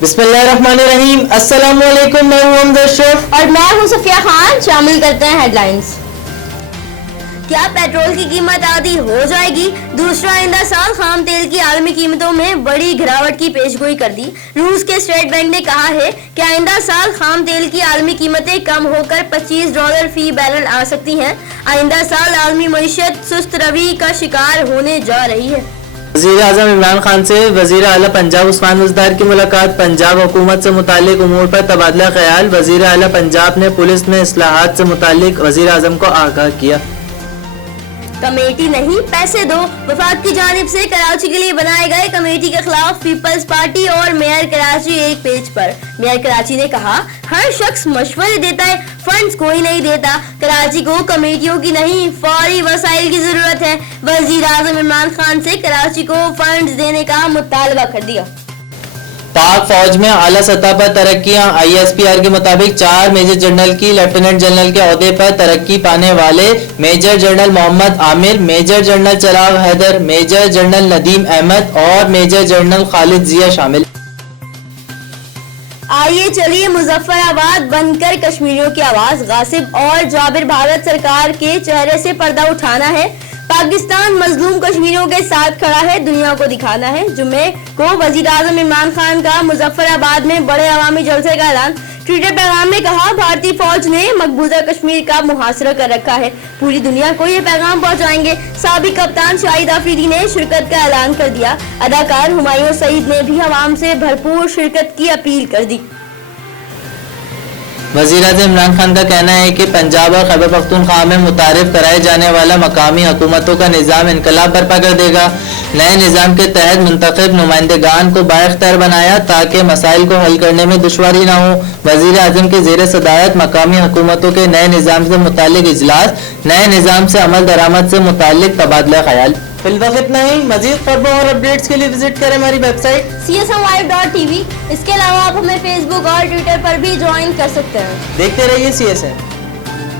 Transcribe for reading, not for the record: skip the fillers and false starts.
بسم اللہ الرحمن الرحیم. السلام علیکم. میں ہوں حمزہ اشرف اور میں ہوں صفیہ خان. شامل کرتے ہیں ہیڈ لائنز. کیا پیٹرول کی قیمت آدھی ہو جائے گی؟ دوسرا آئندہ سال خام تیل کی عالمی قیمتوں میں بڑی گراوٹ کی پیش گوئی کر دی. روس کے اسٹیٹ بینک نے کہا ہے کہ آئندہ سال خام تیل کی عالمی قیمتیں کم ہو کر $25 فی بیرل آ سکتی ہیں. آئندہ سال عالمی معیشت سست روی کا شکار ہونے جا رہی ہے. وزیر اعظم عمران خان سے وزیر اعلیٰ پنجاب عثمان مزدار کی ملاقات. پنجاب حکومت سے متعلق امور پر تبادلہ خیال. وزیر اعلیٰ پنجاب نے پولیس میں اصلاحات سے متعلق وزیر اعظم کو آگاہ کیا. کمیٹی نہیں پیسے دو. وفاق کی جانب سے کراچی کے لیے بنائے گئے کمیٹی کے خلاف پیپلز پارٹی اور میئر کراچی ایک پیج پر. میئر کراچی نے کہا ہر شخص مشورے دیتا ہے, فنڈز کوئی نہیں دیتا. کراچی کو کمیٹیوں کی نہیں فوری وسائل کی ضرورت ہے. وزیر اعظم عمران خان سے کراچی کو فنڈز دینے کا مطالبہ کر دیا. پاک فوج میں اعلیٰ سطح پر ترقیاں. ISPR کے مطابق 4 میجر جنرل کی لیفٹیننٹ جنرل کے عہدے پر ترقی پانے والے میجر جنرل محمد عامر, میجر جنرل چراغ حیدر, میجر جنرل ندیم احمد اور میجر جنرل خالد ضیاء شامل. آئیے چلیے مظفر آباد بن کر کشمیریوں کی آواز. غاصب اور جابر بھارت سرکار کے چہرے سے پردہ اٹھانا ہے. پاکستان مظلوم کشمیریوں کے ساتھ کھڑا ہے, دنیا کو دکھانا ہے. جمعے کو وزیر اعظم عمران خان کا مظفر آباد میں بڑے عوامی جلسے کا اعلان. ٹویٹر پیغام میں کہا بھارتی فوج نے مقبوضہ کشمیر کا محاصرہ کر رکھا ہے, پوری دنیا کو یہ پیغام پہنچائیں گے. سابق کپتان شاہد آفریدی نے شرکت کا اعلان کر دیا. اداکار ہمایوں سعید نے بھی عوام سے بھرپور شرکت کی اپیل کر دی. وزیر اعظم عمران خان کا کہنا ہے کہ پنجاب اور خیبر پختونخوا میں متعارف کرائے جانے والا مقامی حکومتوں کا نظام انقلاب برپا کر دے گا. نئے نظام کے تحت منتخب نمائندگان کو بااختیار بنایا تاکہ مسائل کو حل کرنے میں دشواری نہ ہو. وزیر اعظم کے زیر صدارت مقامی حکومتوں کے نئے نظام سے متعلق اجلاس. نئے نظام سے عمل درآمد سے متعلق تبادلہ خیال. فی الوقت اتنا ہی. مزید خبروں اور اپڈیٹس کے لیے وزٹ کریں ہماری ویب سائٹ csmlive.tv. اس کے علاوہ آپ ہمیں فیس بک اور ٹویٹر پر بھی جوائن کر سکتے ہیں. دیکھتے رہیے CSM.